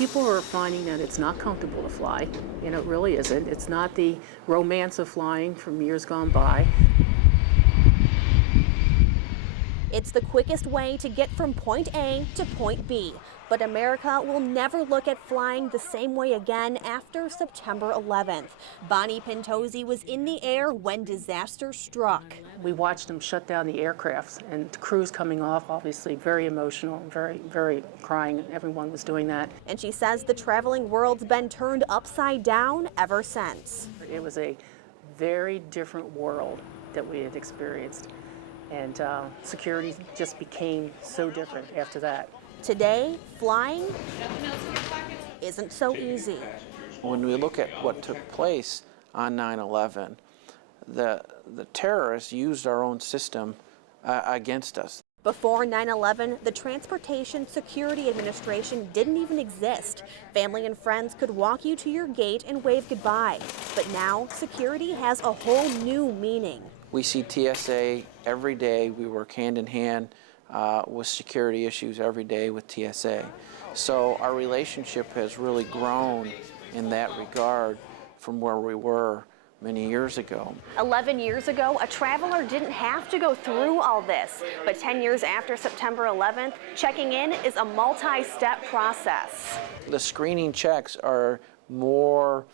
People are finding that it's not comfortable to fly. You know, it really isn't. It's not the romance of flying from years gone by. It's the quickest way to get from point A to point B. But America will never look at flying the same way again after September 11th. Bonnie Pintozzi was in the air when disaster struck. We watched them shut down the aircrafts, and the crews coming off, obviously very emotional, very crying. Everyone was doing that. And she says the traveling world's been turned upside down ever since. It was a very different world that we had experienced. And security just became so different after that. Today, flying isn't so easy. When we look at what took place on 9/11, the terrorists used our own system against us. Before 9/11, the Transportation Security Administration didn't even exist. Family and friends could walk you to your gate and wave goodbye. But now, security has a whole new meaning. We see TSA every day. We work hand in hand with security issues every day with TSA. So our relationship has really grown in that regard from where we were many years ago. 11 years ago, a traveler didn't have to go through all this. But 10 years after September 11th, checking in is a multi-step process. The screening checks are more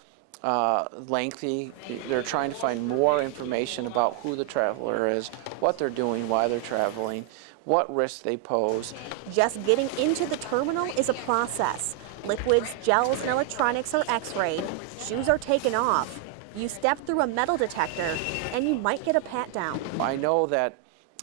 lengthy. They're trying to find more information about who the traveler is, what they're doing, why they're traveling, what risks they pose. Just getting into the terminal is a process. Liquids, gels, and electronics are x-rayed. Shoes are taken off. You step through a metal detector, and you might get a pat-down. I know that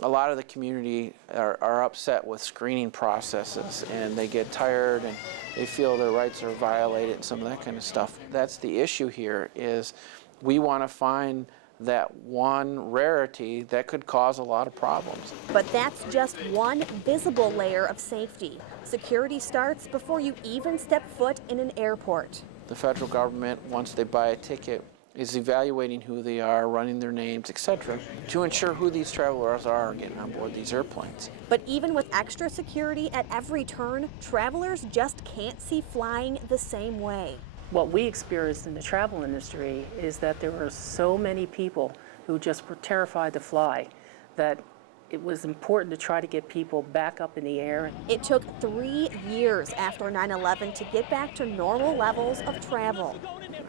a lot of the community are upset with screening processes, and they get tired and they feel their rights are violated and some of that kind of stuff. That's the issue here, is we want to find that one rarity that could cause a lot of problems. But that's just one visible layer of safety. Security starts before you even step foot in an airport. The federal government, once they buy a ticket, is evaluating who they are, running their names, etc., to ensure who these travelers are getting on board these airplanes. But even with extra security at every turn, travelers just can't see flying the same way. What we experienced in the travel industry is that there were so many people who just were terrified to fly that it was important to try to get people back up in the air. It took 3 years after 9/11 to get back to normal levels of travel.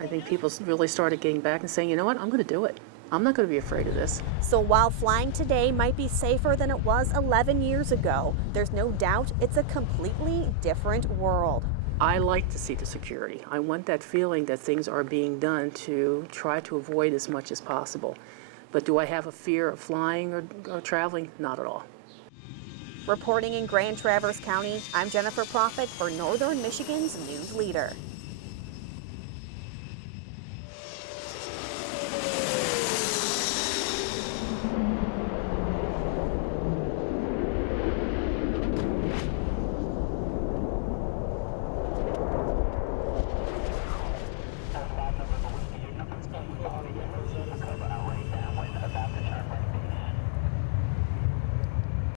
I think people really started getting back and saying, you know what, I'm going to do it. I'm not going to be afraid of this. So while flying today might be safer than it was 11 years ago, there's no doubt it's a completely different world. I like to see the security. I want that feeling that things are being done to try to avoid as much as possible. But do I have a fear of flying or traveling? Not at all. Reporting in Grand Traverse County, I'm Jennifer Profitt for Northern Michigan's News Leader.